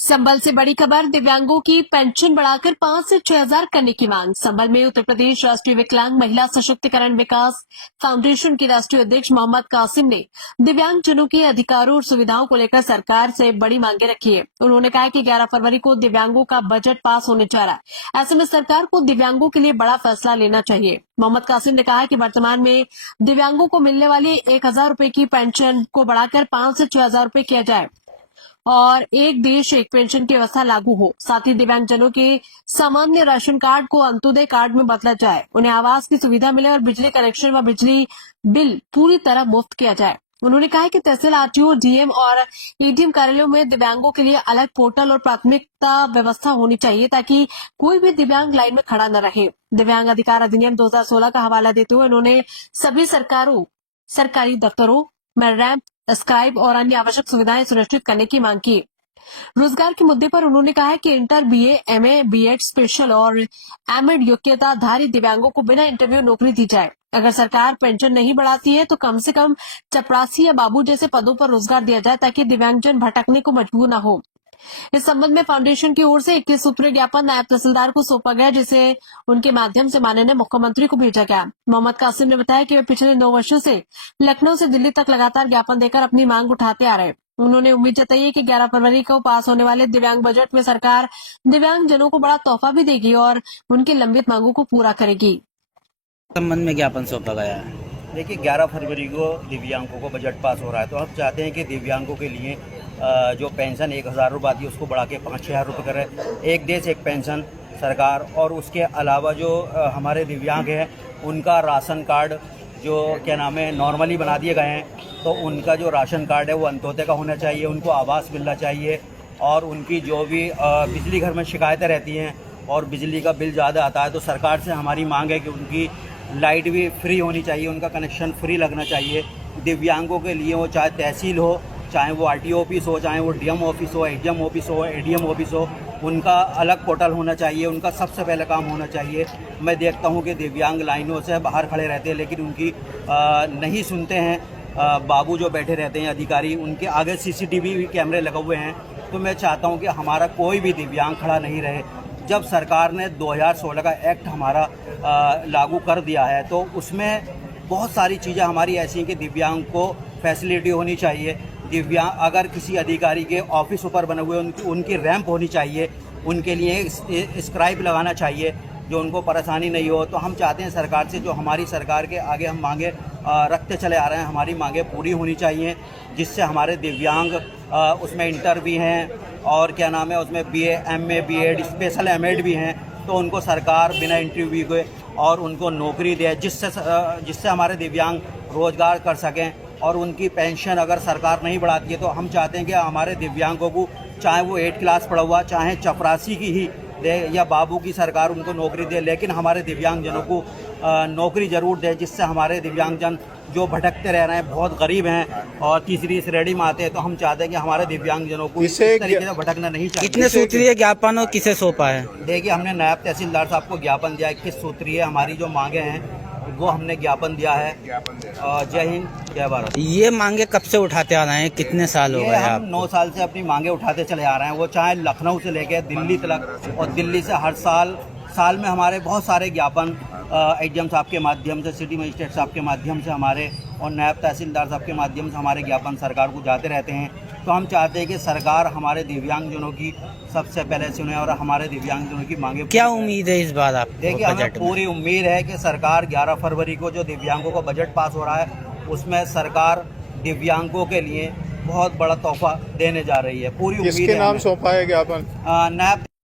संबल से बड़ी खबर, दिव्यांगों की पेंशन बढ़ाकर 5 से 6 हजार करने की मांग। संबल में उत्तर प्रदेश राष्ट्रीय विकलांग महिला सशक्तिकरण विकास फाउंडेशन के राष्ट्रीय अध्यक्ष मोहम्मद कासिम ने दिव्यांगजनों के अधिकारों और सुविधाओं को लेकर सरकार से बड़ी मांगे रखी है। उन्होंने कहा कि 11 फरवरी को दिव्यांगों का बजट पास होने जा रहा है। ऐसे में सरकार को दिव्यांगों के लिए बड़ा फैसला लेना चाहिए। मोहम्मद कासिम ने कहा कि वर्तमान में दिव्यांगों को मिलने वाली 1,000 रूपये की पेंशन को बढ़ाकर 5 से 6 हजार रूपये किया जाए और एक देश एक पेंशन की व्यवस्था लागू हो। साथ ही दिव्यांगजनों के सामान्य राशन कार्ड को अंत्योदय कार्ड में बदला जाए, उन्हें आवास की सुविधा मिले और बिजली कनेक्शन व बिजली बिल पूरी तरह मुफ्त किया जाए। उन्होंने कहा कि तहसील, आरटीओ, डीएम और एडीएम कार्यालयों में दिव्यांगों के लिए अलग पोर्टल और प्राथमिकता व्यवस्था होनी चाहिए ताकि कोई भी दिव्यांग लाइन में खड़ा न रहे। दिव्यांग अधिकार अधिनियम 2016 का हवाला देते हुए उन्होंने सभी सरकारी दफ्तरों में रैंप, स्काइप और अन्य आवश्यक सुविधाएं सुनिश्चित करने की मांग की। रोजगार के मुद्दे पर उन्होंने कहा है कि inter, BA, MA, BEd special और एमएड योग्यताधारी दिव्यांगों को बिना इंटरव्यू नौकरी दी जाए। अगर सरकार पेंशन नहीं बढ़ाती है तो कम से कम चपरासी या बाबू जैसे पदों पर रोजगार दिया जाए ताकि दिव्यांगजन भटकने को मजबूर न हो। इस संबंध में फाउंडेशन की ओर से 21 सूत्रीय ज्ञापन नायब तहसीलदार को सौंपा गया, जिसे उनके माध्यम से माननीय मुख्यमंत्री को भेजा गया। मोहम्मद कासिम ने बताया कि वे पिछले 9 वर्षों से लखनऊ से दिल्ली तक लगातार ज्ञापन देकर अपनी मांग उठाते आ रहे हैं। उन्होंने उम्मीद जताई है कि 11 फरवरी को पास होने वाले दिव्यांग बजट में सरकार दिव्यांगजनों को बड़ा तोहफा भी देगी और उनकी लंबित मांगों को पूरा करेगी। संबंध में ज्ञापन सौंपा गया है। देखिए, 11 फरवरी को दिव्यांगों को बजट पास हो रहा है, तो हम चाहते हैं कि दिव्यांगों के लिए जो पेंशन 1,000 रुपये आती है उसको बढ़ा के 5-6 हज़ार रुपये करें। एक देश एक पेंशन सरकार, और उसके अलावा जो हमारे दिव्यांग हैं उनका राशन कार्ड जो नॉर्मली बना दिए गए हैं, तो उनका जो राशन कार्ड है वो अंत्योदय का होना चाहिए, उनको आवास मिलना चाहिए। और उनकी जो भी बिजली घर में शिकायतें रहती हैं और बिजली का बिल ज़्यादा आता है, तो सरकार से हमारी मांग है कि उनकी लाइट भी फ्री होनी चाहिए, उनका कनेक्शन फ्री लगना चाहिए। दिव्यांगों के लिए वो चाहे तहसील हो, चाहे वो आरटीओ ऑफिस हो, चाहे वो डीएम ऑफिस हो, एडीएम ऑफिस हो, एडीएम ऑफिस हो, उनका अलग पोर्टल होना चाहिए, उनका सबसे पहले काम होना चाहिए। मैं देखता हूँ कि दिव्यांग लाइनों से बाहर खड़े रहते हैं लेकिन उनकी नहीं सुनते हैं। बाबू जो बैठे रहते हैं अधिकारी, उनके आगे सीसीटीवी कैमरे लगे हुए हैं। तो मैं चाहता हूँ कि हमारा कोई भी दिव्यांग खड़ा नहीं रहे। जब सरकार ने 2016 का एक्ट हमारा लागू कर दिया है तो उसमें बहुत सारी चीज़ें हमारी ऐसी हैं कि दिव्यांग को फैसिलिटी होनी चाहिए। दिव्यांग अगर किसी अधिकारी के ऑफिस ऊपर बने हुए उनकी रैंप होनी चाहिए, उनके लिए स्क्राइब लगाना चाहिए जो उनको परेशानी नहीं हो। तो हम चाहते हैं सरकार से, जो हमारी सरकार के आगे हम मांगे रखते चले आ रहे हैं, हमारी मांगे पूरी होनी चाहिए, जिससे हमारे दिव्यांग उसमें इंटर भी हैं और उसमें BA, MA, BEd, special MEd भी हैं, तो उनको सरकार बिना इंटरव्यू के और उनको नौकरी दे, जिससे हमारे दिव्यांग रोजगार कर सकें। और उनकी पेंशन अगर सरकार नहीं बढ़ाती है तो हम चाहते हैं कि हमारे दिव्यांगों को, चाहे वो 8 क्लास पढ़ा हुआ, चाहे चपरासी की ही दे या बाबू की सरकार उनको नौकरी दे, लेकिन हमारे दिव्यांगजनों को नौकरी ज़रूर दे, जिससे हमारे दिव्यांगजन जो भटकते रह रहे हैं, बहुत गरीब हैं और तीसरी श्रेणी में आते हैं, तो हम चाहते हैं कि हमारे दिव्यांगजनों को इस तरीके से भटकना नहीं चाहिए। कितने सूत्रीय ज्ञापन और किसे सौंपा है? देखिए, हमने नायब तहसीलदार साहब को ज्ञापन दिया है। 21 सूत्रीय हमारी जो मांगे हैं वो हमने ज्ञापन दिया है। जय हिंद, जय भारत। ये मांगे कब से उठाते आ रहे हैं, कितने साल हो गए? हम 9 साल से अपनी मांगे उठाते चले आ रहे हैं। वो चाहे लखनऊ से लेकर दिल्ली तक, और दिल्ली से हर साल में हमारे बहुत सारे ज्ञापन एडीएम साहब के माध्यम से, सिटी मजिस्ट्रेट साहब के माध्यम से हमारे, और नायब तहसीलदार साहब के माध्यम से हमारे ज्ञापन सरकार को जाते रहते हैं। तो हम चाहते हैं कि सरकार हमारे दिव्यांगजनों की सबसे पहले सुने और हमारे दिव्यांगजनों की मांगे। क्या उम्मीद है इस बार आप? देखिए, हमें पूरी उम्मीद है कि सरकार 11 फरवरी को जो दिव्यांगों का बजट पास हो रहा है उसमें सरकार दिव्यांगों के लिए बहुत बड़ा तोहफा देने जा रही है। पूरी उम्मीद है। किसके नाम सौंपा है ज्ञापन? नायब